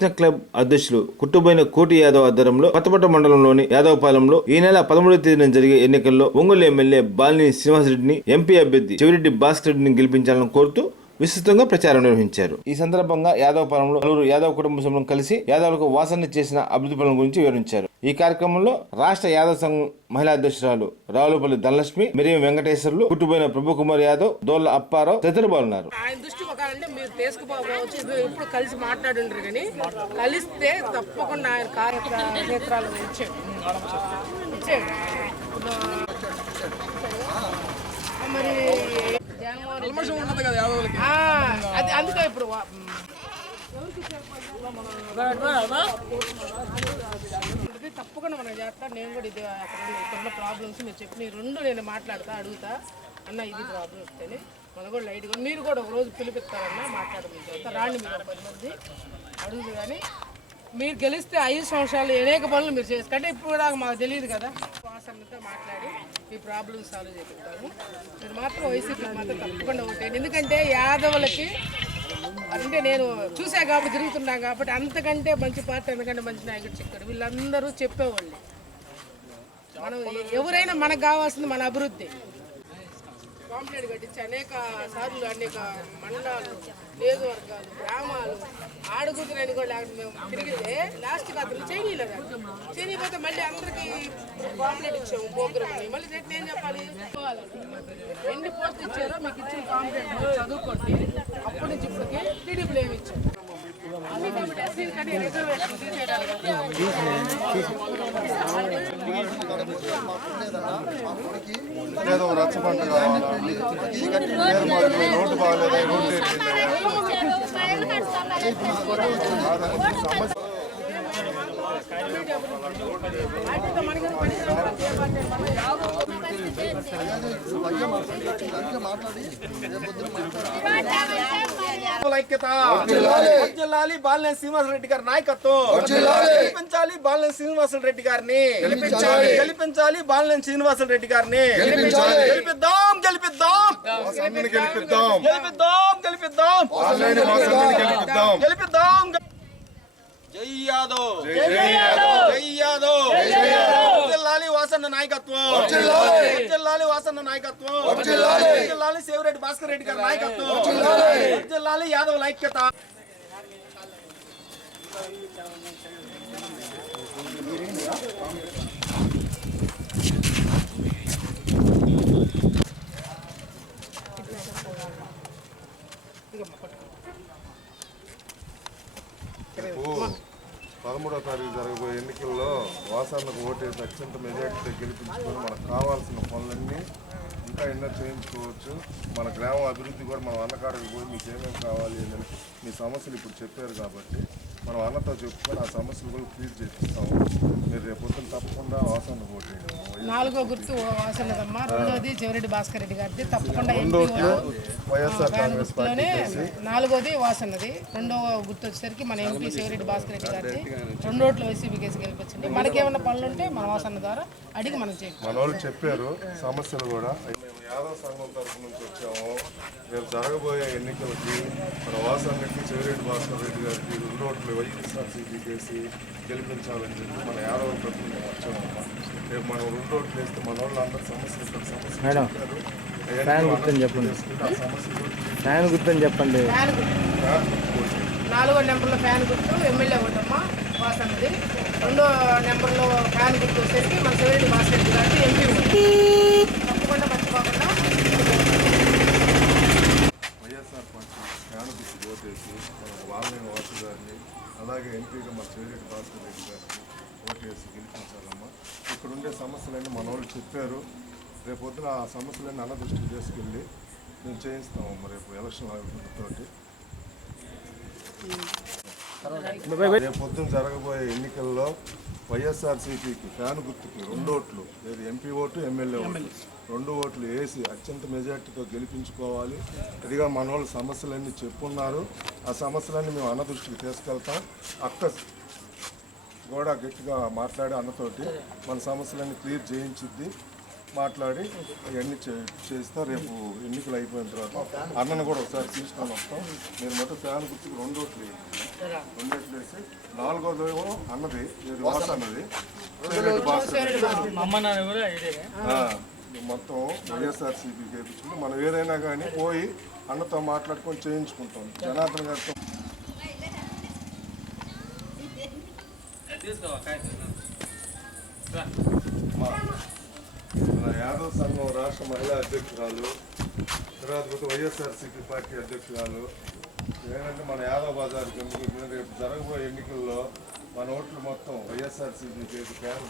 Krishna club అధ్యక్షులు కుట్టుబోయిన కోటి యాదవ్ ఆధ్వర్యంలో కొత్తపట్ట మండలంలోని యాదవపాలెంలో ఈ నెల 13వ తేదీన జరిగే ఎన్నికల్లో ఒంగోలు ఎమ్మెల్యే బాలినేని శ్రీనివాసరెడ్డిని, ఎంపీ అభ్యర్థి చెవిరెడ్డి భాస్కర్ రెడ్డిని గెలిపించాలని కోరుతూ విస్తృతంగా ప్రచారం నిర్వహించారు. ఈ సందర్భంగా యాదవపాలెంలో పలువురు యాదవ్ కుటుంబ సభ్యులను కలిసి యాదవులకు వాసన చేసిన అభివృద్ధి పనుల గురించి వివరించారు. ఈ కార్యక్రమంలో రాష్ట్ర యాదవ్ సంఘం మహిళా అధ్యక్షురాలు రావులపల్లి ధనలక్ష్మి, మిరియం వెంకటేశ్వర్లు, కుట్టుబోయిన ప్రభుకుమార్ యాదవ్, దోళ్ల అప్పారావు తదితరులు పాల్గొన్నారు. ఆయన దృష్టి అంటే మీరు తీసుకుపోవచ్చు, ఇప్పుడు కలిసి మాట్లాడుండ్రు కానీ కలిస్తే తప్పకుండా ఆయన కార్యక్షేత్రాలు ఇచ్చాడు. మరి అది అందుకే ఇప్పుడు తప్పకుండా మనం చేస్తా. నేను కూడా ఇది ఇక్కడ ప్రాబ్లమ్స్ మీరు చెప్పిన రెండు నేను మాట్లాడతా, అడుగుతా అన్న ఇది ప్రాబ్లం వస్తేనే మన కూడా లైట్గా మీరు కూడా ఒక రోజు పిలిపిస్తారన్నా మాట్లాడమని రాండి. మీరు 10 మంది అడుగుదు కానీ మీరు గెలిస్తే 5 సంవత్సరాలు అనేక పనులు మీరు చేసుకుంటే ఇప్పుడు కూడా మాకు తెలియదు కదా. వాసనతో మాట్లాడి మీ ప్రాబ్లమ్ సాల్వ్ చేపిస్తాము. మీరు మాత్రం వైసీపీకి మాత్రం తప్పకుండా ఓటేయండి. ఎందుకంటే యాదవులకి అంటే నేను చూసా కాబట్టి తిరుగుతున్నాం కాబట్టి అంతకంటే మంచి పార్టీ, ఎందుకంటే మంచి నాయకుడు చిక్కడు. వీళ్ళందరూ చెప్పేవాళ్ళు. మనం ఎవరైనా మనకు కావాల్సింది మన అభివృద్ధి. కాంప్లైంట్ కట్టించి అనేక సార్లు అనేక మండలాలు, నియోజకవర్గాలు, గ్రామాలు ఆడుగుతున్నాయని కూడా మేము తిరిగితే లాస్ట్కి అతను చేయలేదు. చేయకపోతే మళ్ళీ అందరికీ కాంప్లైంట్ ఇచ్చాము ప్రోగ్రామ్ అని. మళ్ళీ రేపు నేను చెప్పాలి ఎన్ని పోస్టులు ఇచ్చారో మీకు ఇచ్చిన కాంప్లైంట్ చదువుకోండి. అప్పటి నుంచి ఇప్పటికి టీడీపీలో ఏమి ఇచ్చారు ఏదో రచ్చబండ కావాలి, రోడ్డు బాగాలేదు, రోడ్డు వర్ధిల్లాలి బాలినేని శ్రీనివాసరెడ్డి గారి నాయకత్వం, గెలిపించాలి బాలినేని శ్రీనివాసరెడ్డి గారిని, గెలిపించాలి బాలినేని శ్రీనివాసరెడ్డి గారిని, గెలిపిద్దాం గెలిపిద్దాం గెలిపిద్దాం గెలిపిద్దాం గెలిపిద్దాం గెలిపిద్దాం. జై యాదవ్, జై యాదవ్, వర్ధిల్లాలి వాసన్న నాయకత్వం, వర్ధిల్లాలి వాసన్న నాయకత్వం, వర్ధిల్లాలి చెవిరెడ్డి భాస్కర్ రెడ్డి గారి నాయకత్వం, వర్ధిల్లాలి యాదవ్ ఐక్యత. రేపు 13వ తారీఖు జరగబోయే ఎన్నికల్లో వాసన్నకు ఓటేసి అత్యంత మెజార్టీతో గెలిపించుకొని మనకు కావాల్సిన పనులన్నీ ఇంకా ఎన్నో చేయించుకోవచ్చు. మన గ్రామం అభివృద్ధి కూడా మనం అన్నకాడకు పోయి మీకు ఏమేమి కావాలి అని మీ సమస్యలు ఇప్పుడు చెప్పారు కాబట్టి మనం అన్నతో చెప్పుకొని ఆ సమస్యలు కూడా క్లియర్ చేపిస్తాము. మీరు రేపు పొద్దున తప్పకుండా వాసన్నకు ఓటేయండి. 4వ గుర్తు వాసన్నదమ్మా, 2వది చెవిరెడ్డి భాస్కర్ రెడ్డి గారిది తప్పకుండా. వైఎస్ఆర్ కాంగ్రెస్ పార్టీ 4వది వాసన్నది, 2వ గుర్తు వచ్చేసరికి మన ఎంపీ చెవిరెడ్డి భాస్కర్ రెడ్డి గారిది. 2 ఓట్లు వైసీపీ కేసు గెలిపించండి. మనకేమన్నా పనులు ఉంటే మన వాసన్న ద్వారా అడిగి మనం చేయాలి. మన వాళ్ళు చెప్పారు సమస్యలు కూడా. మేము యాదవ్ సంఘం తరఫు నుంచి వచ్చాము. రేపు జరగబోయే ఎన్నికలకి మన వాసన్నకి చెవిరెడ్డి భాస్కర్ రెడ్డి గారికి 2 ఓట్లు వైఎస్ఆర్సీపీ కేసి గెలిపించాలని చెప్పి మన యాదవ్ తరఫు నుంచి వచ్చామమ్మా. రేపు మనం 2 ఓట్లు వేస్తే మన వాళ్ళు అందరి సమస్యలు చెప్పండి. 4వ నెంబర్లో ఫ్యాన్ గుర్తు ఎమ్మెల్యే ఓటమ్మా వాసన్నది. 2వ నెంబర్లో ఫ్యాన్ గుర్తు వచ్చేసరికి మన చెవిరెడ్డి భాస్కర్ రెడ్డి గారికి ఎంపీ తప్పకుండా మర్చిపోకుండా. వైఎస్ఆర్ పార్టీ ఫ్యాన్ గుర్తు ఓటేసి వాల్మీకి వాసు గారిని, అలాగే ఎంపీగా మన చెవిరెడ్డి భాస్కర్ రెడ్డి గారిని ఓటేసి గెలిపించాలమ్మా. ఇక్కడ ఉండే సమస్యలన్నీ మన వాళ్ళు చెప్పారు. రేపు పొద్దున ఆ సమస్యలన్నీ అన్న దృష్టికి తీసుకెళ్ళి మేము చేయిస్తామమ్మా రేపు ఎలక్షన్ తోటి. రేపు పొద్దున జరగబోయే ఎన్నికల్లో వైఎస్ఆర్సీపీకి ఫ్యాన్ గుర్తుకి 2 ఓట్లు, లేదు ఎంపీ ఓటు, ఎమ్మెల్యే ఓటు, 2 ఓట్లు వేసి అత్యంత మెజార్టీతో గెలిపించుకోవాలి. ఇదిగా మన వాళ్ళు సమస్యలన్నీ చెప్పున్నారు. ఆ సమస్యలన్నీ మేము అన్న దృష్టికి తీసుకెళ్తాం. అక్క కూడా గట్టిగా మాట్లాడి అన్నతోటి మన సమస్యలన్నీ క్లియర్ చేయించిద్ది. మాట్లాడి అవన్నీ చేస్తా. రేపు ఎన్నికలు అయిపోయిన తర్వాత అన్నను కూడా ఒకసారి తీసుకొని వస్తాం. మీరు మొత్తం ఫ్యాన్ గుర్తుకు 2 ఓట్లు వేయండి. రెండేట్లు వేసి నాలుగోదేమో అన్నది ఇది వాస అన్నది చెవిరెడ్డి భాస్కర్ మొత్తం వైఎస్ఆర్సీపీ చేయించుకుంటే మనం ఏదైనా కానీ పోయి అన్నతో మాట్లాడుకొని చేయించుకుంటాం. జనార్దన్ గారితో మన యాదవ్ సంఘం రాష్ట్ర మహిళా అధ్యక్షురాలు, తర్వాత వైఎస్ఆర్సీపీ పార్టీ అధ్యక్షురాలు ఏంటంటే మన యాదవ్ బజార్ రేపు జరగబోయే ఎన్నికల్లో మన ఓట్లు మొత్తం వైఎస్ఆర్సీపీ చేసి క్యాన్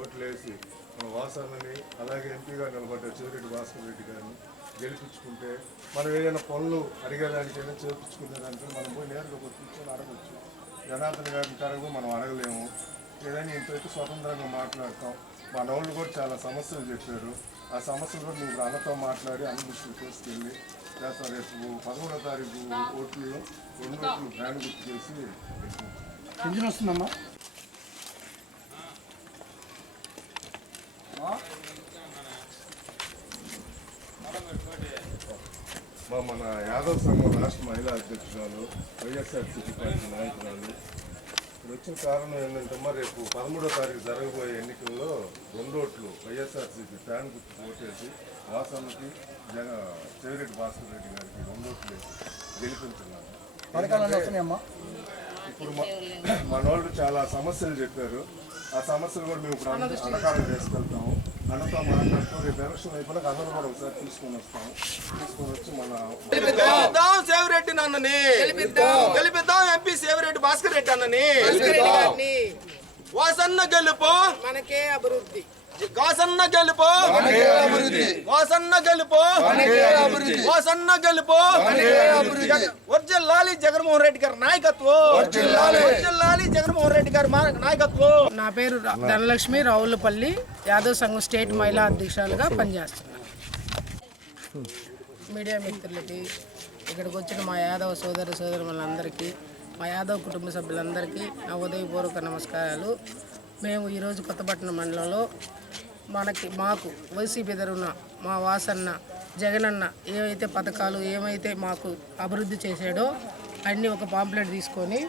ఓట్లు వేసి మన వాసన్నని అలాగే ఎంపీగా నిలబడ్డ చెవిరెడ్డి భాస్కర్ రెడ్డి గారిని గెలిపించుకుంటే మనం ఏదైనా పనులు అడిగేదానికైనా చేపించుకునేదానికైనా మనం పోయి నేరుగా కూర్చొని అడగచ్చు. జనార్దన్ గారిని అడగము మనం అడగలేము. ఏదైనా ఇంతవరకు స్వతంత్రంగా మాట్లాడతాం. మన వాళ్ళు కూడా చాలా సమస్యలు చెప్పారు. ఆ సమస్యలు కూడా నువ్వు అన్నతో మాట్లాడి అన్న దృష్టికి తీసుకెళ్ళి చేస్తాం. రేపు 13వ తారీఖు ఓట్లలో 2 ఓట్లు బ్రాండ్ గుర్తు చేసి పింఛన్ వస్తుందమ్మా. మన యాదవ్ సంఘం రాష్ట్ర మహిళా అధ్యక్షురాలు, వైఎస్ఆర్సీపీ పార్టీ నాయకురాలు ఇక్కడ వచ్చిన కారణం ఏంటంటే రేపు 13వ తారీఖు జరగబోయే ఎన్నికల్లో 2 ఓట్లు వైఎస్ఆర్సీపీ ఫ్యాన్ గుర్తు ఓటేసి వాసన్నకి చెవిరెడ్డి భాస్కర్ రెడ్డి గారికి 2 ఓట్లు వేసి గెలిపించున్నారు. ఇప్పుడు మన వాళ్ళు చాలా సమస్యలు చెప్పారు. ఆ సమస్యలు కూడా మేము ఇప్పుడు అన్నకాలం చేసుకెళ్తాము. అన్నతో మాట్లాడుతూ రేపు ఎలక్షన్ అయిపోయినాక అందరూ కూడా ఒకసారి తీసుకొని వస్తాము. తీసుకొని వచ్చి మన సేవిరెడ్డి నన్నని గెలిపిద్దాం. ఎంపీ సేవిరెడ్డి భాస్కర్ రెడ్డి అన్నని వాసన్న గెలుపు మనకే అభివృద్ధి, వాసన్న గెలుపు వాసన్న గెలుపు వాసన్న గెలుపు. వర్జిల్లాలి జగన్మోహన్ రెడ్డి గారి నాయకత్వం, వర్జిల్లాలి జగన్మోహన్ రెడ్డి గారి నాయకత్వం. నా పేరు ధనలక్ష్మి, రావులపల్లి యాదవ్ సంఘం స్టేట్ మహిళా అధ్యక్షురాలుగా పనిచేస్తున్నాను. మీడియా మిత్రులకి, ఇక్కడికి వచ్చిన మా యాదవ్ సోదరులందరికీ, మా యాదవ్ కుటుంబ సభ్యులందరికీ నా ఉదయపూర్వక నమస్కారాలు. మేము ఈరోజు కొత్తపట్నం మండలంలో మాకు వైసీపీ తరఫున మా వాసన్న జగనన్న ఏవైతే పథకాలు ఏమైతే మాకు అభివృద్ధి చేశాడో అన్నీ ఒక పాంప్లెట్ తీసుకొని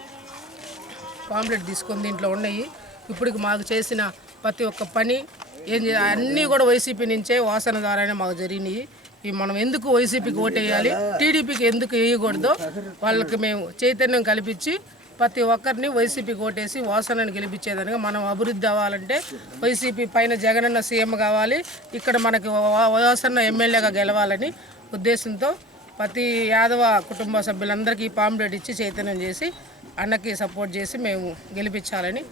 దీంట్లో ఉన్నాయి. ఇప్పటికి మాకు చేసిన ప్రతి ఒక్క పని అన్నీ కూడా వైసీపీ నుంచే వాసన ద్వారానే మాకు జరిగినాయి. మనం ఎందుకు వైసీపీకి ఓటేయాలి, టీడీపీకి ఎందుకు వేయకూడదో వాళ్ళకి మేము చైతన్యం కల్పించి ప్రతి ఒక్కరిని వైసీపీకి ఓటేసి వాసనని గెలిపించేదానిగా మనం అభివృద్ధి అవ్వాలంటే వైసీపీ పైన జగనన్న సీఎం కావాలి, ఇక్కడ మనకి వాసన్న ఎమ్మెల్యేగా గెలవాలని ఉద్దేశంతో ప్రతి యాదవ కుటుంబ సభ్యులందరికీ పాంప్లెట్ ఇచ్చి చైతన్యం చేసి అన్నకి సపోర్ట్ చేసి మేము గెలిపించాలని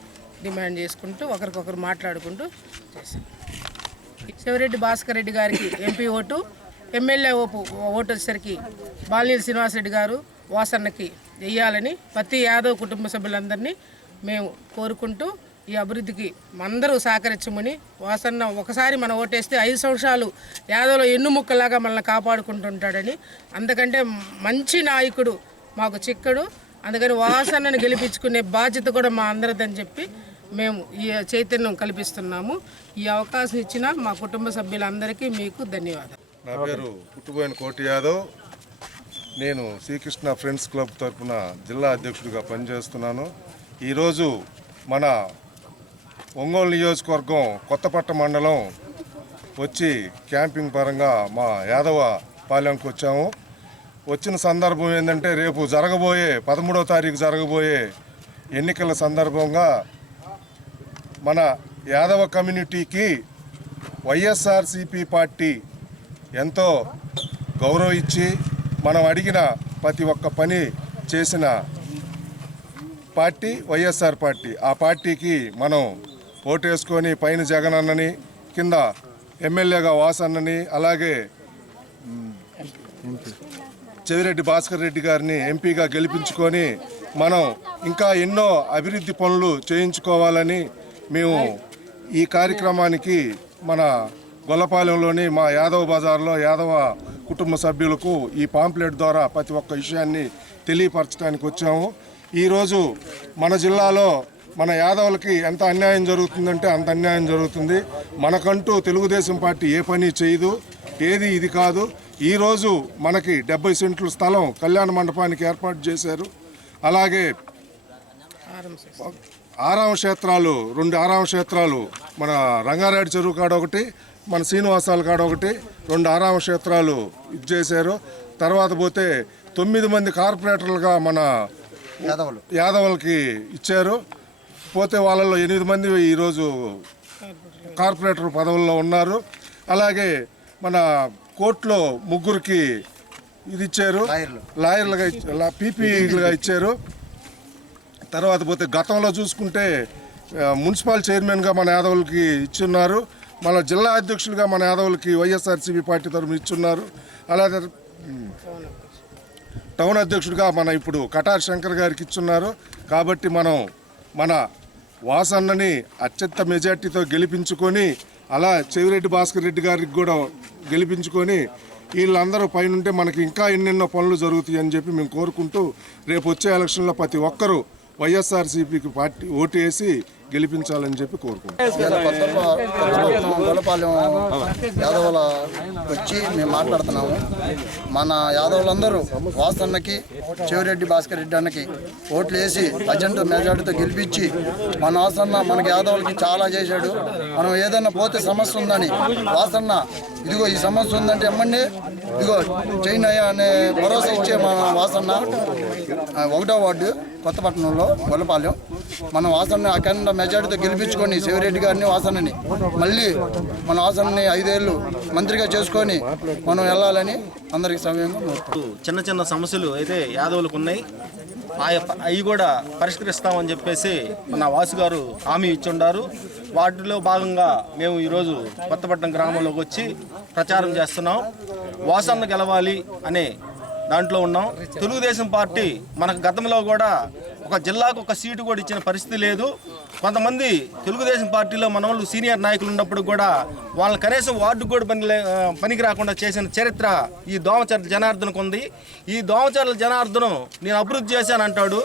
డిమాండ్ చేసుకుంటూ ఒకరికొకరు మాట్లాడుకుంటూ చేశాం. చెవిరెడ్డి భాస్కర్ రెడ్డి గారికి ఎంపీ ఓటు, ఎమ్మెల్యే ఓటు వచ్చేసరికి బాలినేని శ్రీనివాసరెడ్డి గారు వాసన్నకి వెయ్యాలని ప్రతి యాదవ్ కుటుంబ సభ్యులందరినీ మేము కోరుకుంటూ ఈ అభివృద్ధికి అందరూ సహకరించమని, వాసన్న ఒకసారి మనం ఓటేస్తే 5 సంవత్సరాలు యాదవ్లో ఎన్నుముక్కలాగా మనల్ని కాపాడుకుంటుంటాడని, అందుకంటే మంచి నాయకుడు మాకు చిక్కడు. అందుకని వాసన్నను గెలిపించుకునే బాధ్యత కూడా మా అందరిదని చెప్పి మేము ఈ చైతన్యం కల్పిస్తున్నాము. ఈ అవకాశం ఇచ్చిన మా కుటుంబ సభ్యులందరికీ మీకు ధన్యవాదాలు. నా పేరు పుట్టుబోయిన కోటి యాదవ్. నేను శ్రీకృష్ణ ఫ్రెండ్స్ క్లబ్ తరఫున జిల్లా అధ్యక్షుడిగా పనిచేస్తున్నాను. ఈరోజు మన ఒంగోలు నియోజకవర్గం కొత్తపట్నం మండలం వచ్చి క్యాంపింగ్ పరంగా మా యాదవ పాలెంకి వచ్చాము. వచ్చిన సందర్భం ఏంటంటే రేపు 13వ తారీఖు జరగబోయే ఎన్నికల సందర్భంగా మన యాదవ కమ్యూనిటీకి వైఎస్ఆర్సీపీ పార్టీ ఎంతో గౌరవం ఇచ్చి మనం అడిగిన ప్రతి ఒక్క పని చేసిన పార్టీ వైఎస్ఆర్ పార్టీ. ఆ పార్టీకి మనం ఓటేసుకొని పైన జగనన్నని, కింద ఎమ్మెల్యేగా వాసన్నని, అలాగే చెవిరెడ్డి భాస్కర్ రెడ్డి గారిని ఎంపీగా గెలిపించుకొని మనం ఇంకా ఎన్నో అభివృద్ధి పనులు చేయించుకోవాలని మేము ఈ కార్యక్రమానికి మన గొల్లపాలెంలోని మా యాదవ్ బజార్లో యాదవ కుటుంబ సభ్యులకు ఈ పాంప్లెట్ ద్వారా ప్రతి ఒక్క విషయాన్ని తెలియపరచడానికి వచ్చాము. ఈరోజు మన జిల్లాలో మన యాదవులకి ఎంత అన్యాయం జరుగుతుందంటే అంత అన్యాయం జరుగుతుంది. మనకంటూ తెలుగుదేశం పార్టీ ఏ పని చేయదు, ఏది ఇది కాదు. ఈరోజు మనకి 70 సెంట్లు స్థలం కళ్యాణ మండపానికి ఏర్పాటు చేశారు. అలాగే ఆరామ క్షేత్రాలు 2 ఆరామ క్షేత్రాలు మన రంగారెడ్డి చెరువు కాడ ఒకటి, మన శ్రీనివాసాల కాడ ఒకటి, 2 ఆరామ క్షేత్రాలు ఇచ్చేశారు. తర్వాత పోతే 9 మంది కార్పొరేటర్లుగా మన యాదవులకి ఇచ్చారు. పోతే వాళ్ళలో 8 మంది ఈరోజు కార్పొరేటర్ పదవుల్లో ఉన్నారు. అలాగే మన కోర్టులో 3కి ఇది ఇచ్చారు, లాయర్లుగా పీపీలుగా ఇచ్చారు. తర్వాత పోతే గతంలో చూసుకుంటే మున్సిపల్ చైర్మన్గా మన యాదవులకి ఇచ్చున్నారు. మన జిల్లా అధ్యక్షులుగా మన యాదవులకి వైఎస్ఆర్సీపీ పార్టీ తరఫున ఇచ్చున్నారు. అలాగే టౌన్ అధ్యక్షుడిగా మన ఇప్పుడు కటార్ శంకర్ గారికి ఇచ్చున్నారు. కాబట్టి మనం మన వాసన్నని అత్యంత మెజార్టీతో గెలిపించుకొని, అలా చెవిరెడ్డి భాస్కర్ రెడ్డి గారికి కూడా గెలిపించుకొని, వీళ్ళందరూ పైనుంటే మనకి ఇంకా ఎన్నెన్నో పనులు జరుగుతాయి అని చెప్పి మేము కోరుకుంటూ, రేపు వచ్చే ఎలక్షన్లో ప్రతి ఒక్కరూ వైఎస్ఆర్సీపీకి పార్టీ ఓటు వేసి గెలిపించాలని చెప్పి కోరుకుంటున్నాం. గొల్లపాలెం యాదవుల వచ్చి మేము మాట్లాడుతున్నాము. మన యాదవులందరూ వాసన్నకి, చెవిరెడ్డి భాస్కర్ రెడ్డి అన్నకి ఓట్లు వేసి అజెండా మెజార్టీతో గెలిపించి, మన వాసన్న మనకి యాదవులకి చాలా చేశాడు. మనం ఏదైనా పోతే సమస్య ఉందని వాసన్న ఇదిగో ఈ సమస్య ఉందంటే ఎమ్మండి ఇదిగో చైనయ్య అనే భరోసా ఇచ్చే మన వాసన్న 1వ వార్డు కొత్తపట్నంలో గొల్లపాలెం మన వాసన్న అఖండ మెజార్టీతో గెలిపించుకొని శివరెడ్డి గారిని వాసన్నని మళ్ళీ మన వాసన్నని 5 ఏళ్ళు మంత్రిగా చేసుకొని మనం వెళ్ళాలని అందరికి సమయంగా చిన్న చిన్న సమస్యలు అయితే యాదవులకు ఉన్నాయి, అవి కూడా పరిష్కరిస్తామని చెప్పేసి మన వాసు గారు హామీ ఇచ్చుండారు. వాటిలో భాగంగా మేము ఈరోజు కొత్తపట్నం గ్రామంలోకి వచ్చి ప్రచారం చేస్తున్నాం. వాసన్న గెలవాలి అనే దాంట్లో ఉన్నాం. తెలుగుదేశం పార్టీ మనకు గతంలో కూడా ఒక జిల్లాకు ఒక సీటు కూడా ఇచ్చిన పరిస్థితి లేదు. కొంతమంది తెలుగుదేశం పార్టీలో మన వాళ్ళు సీనియర్ నాయకులు ఉన్నప్పుడు కూడా వాళ్ళని కనీసం వార్డు కూడా పనికి రాకుండా చేసిన చరిత్ర ఈ దోమచర్ల జనార్దన్కు ఉంది. ఈ దోమచర్ల జనార్దనం నేను అభివృద్ధి చేశానంటాడు.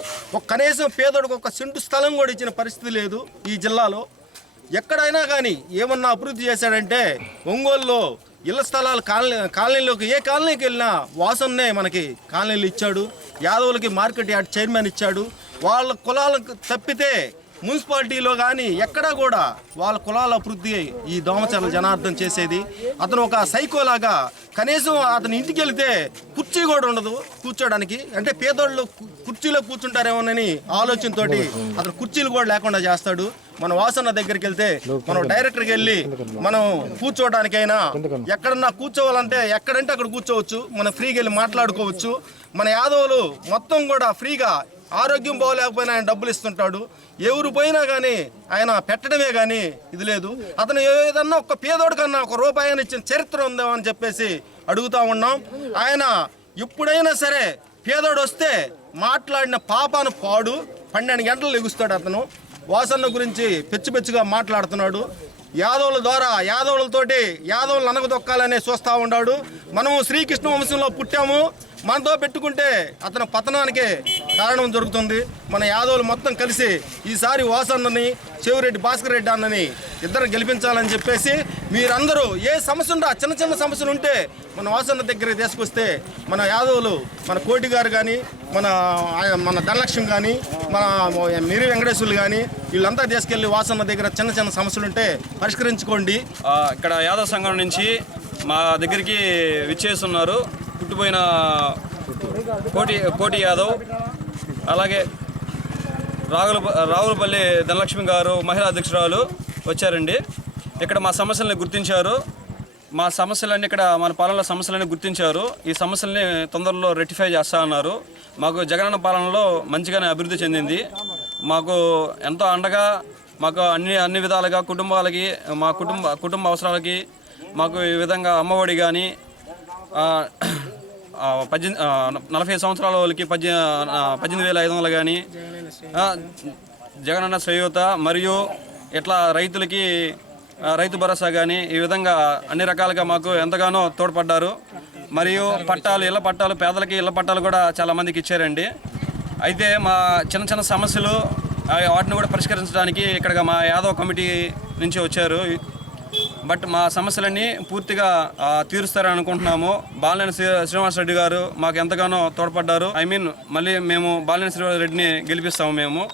కనీసం పేదోడికి ఒక సెంటు స్థలం కూడా ఇచ్చిన పరిస్థితి లేదు ఈ జిల్లాలో. ఎక్కడైనా కానీ ఏమన్నా అభివృద్ధి చేశాడంటే ఒంగోలులో ఇళ్ల స్థలాలు కాలనీలోకి ఏ కాలనీకి వెళ్ళినా వాసన్నే మనకి కాలనీలు ఇచ్చాడు. యాదవులకి మార్కెట్ యార్డ్ చైర్మన్ ఇచ్చాడు. వాళ్ళ కులాలకు తప్పితే మున్సిపాలిటీలో కానీ ఎక్కడా కూడా వాళ్ళ కులాల అభివృద్ధి ఈ దోమచర్ల జనార్దన్ చేసేది. అతను ఒక సైకోలాగా కనీసం అతని ఇంటికి వెళ్తే కుర్చీ కూడా ఉండదు కూర్చోడానికి. అంటే పేదోళ్ళు కుర్చీలో కూర్చుంటారేమోనని ఆలోచనతో అతను కుర్చీలు కూడా లేకుండా చేస్తాడు. మన వాసన్న దగ్గరికి వెళ్తే మనం డైరెక్టర్కి వెళ్ళి మనం కూర్చోవడానికైనా ఎక్కడన్నా కూర్చోవాలంటే ఎక్కడంటే అక్కడ కూర్చోవచ్చు. మనం ఫ్రీగా వెళ్ళి మాట్లాడుకోవచ్చు. మన యాదవులు మొత్తం కూడా ఫ్రీగా, ఆరోగ్యం బాగోలేకపోయినా ఆయన డబ్బులు ఇస్తుంటాడు. ఎవరు పోయినా కానీ ఆయన పెట్టడమే కానీ ఇది లేదు. అతను ఏదన్నా ఒక పేదోడు కన్నా ఒక రూపాయి ఇచ్చిన చరిత్ర ఉందా అని చెప్పేసి అడుగుతూ ఉన్నాం. ఆయన ఎప్పుడైనా సరే పేదోడు వస్తే మాట్లాడిన పాపాను పాడు 12 గంటలు లెగుస్తాడు. అతను వాసన్న గురించి పెచ్చుగా మాట్లాడుతున్నాడు. యాదవుల ద్వారా యాదవులతోటి యాదవులను అనగదొక్కాలనే చూస్తూ ఉన్నాడు. మనము శ్రీకృష్ణ వంశంలో పుట్టాము, మనతో పెట్టుకుంటే అతని పతనానికే కారణం జరుగుతుంది. మన యాదవులు మొత్తం కలిసి ఈసారి వాసన్నని చెవిరెడ్డి భాస్కర్ రెడ్డి అన్నని ఇద్దరు గెలిపించాలని చెప్పేసి మీరందరూ ఏ సమస్య ఉంటే చిన్న చిన్న సమస్యలు ఉంటే మన వాసన్న దగ్గరికి తీసుకొస్తే మన యాదవులు, మన కోటి గారు కానీ, మన ధనలక్ష్మి కానీ, మన మిరి వెంకటేశ్వర్లు కానీ వీళ్ళంతా తీసుకెళ్ళి వాసన్న దగ్గర చిన్న చిన్న సమస్యలు ఉంటే పరిష్కరించుకోండి. ఇక్కడ యాదవ్ సంఘం నుంచి మా దగ్గరికి విచ్చేస్తున్నారు పుట్టిపోయిన కోటి యాదవ్, అలాగే రావులపల్లి ధనలక్ష్మి గారు మహిళా అధ్యక్షురాలు వచ్చారండి. ఇక్కడ మా సమస్యలను గుర్తించారు. మా సమస్యలన్నీ ఇక్కడ మన పాలనలో సమస్యలన్నీ గుర్తించారు. ఈ సమస్యల్ని తొందరలో రెక్టిఫై చేస్తా అన్నారు. మాకు జగనన్న పాలనలో మంచిగానే అభివృద్ధి చెందింది. మాకు ఎంతో అండగా మాకు అన్ని విధాలుగా కుటుంబాలకి, మా కుటుంబ అవసరాలకి మాకు ఈ విధంగా అమ్మఒడి కానీ 40 సంవత్సరాల వాళ్ళకి 18,500 కానీ, జగనన్న శ్రేయోత మరియు ఇట్లా రైతులకి రైతు భరోసా కానీ ఈ విధంగా అన్ని రకాలుగా మాకు ఎంతగానో తోడ్పడ్డారు. మరియు ఇళ్ల పట్టాలు పేదలకి ఇళ్ల పట్టాలు కూడా చాలామందికి ఇచ్చారండి. అయితే మా చిన్న సమస్యలు వాటిని కూడా పరిష్కరించడానికి ఇక్కడ మా యాదవ్ కమిటీ నుంచి వచ్చారు. బట్ మా సమస్యలన్నీ పూర్తిగా తీరుస్తారని అనుకుంటున్నాము. బాలినేని శ్రీనివాసరెడ్డి గారు మాకు ఎంతగానో తోడ్పడ్డారు. మళ్ళీ మేము బాలినేని శ్రీనివాసరెడ్డిని గెలిపిస్తాము మేము.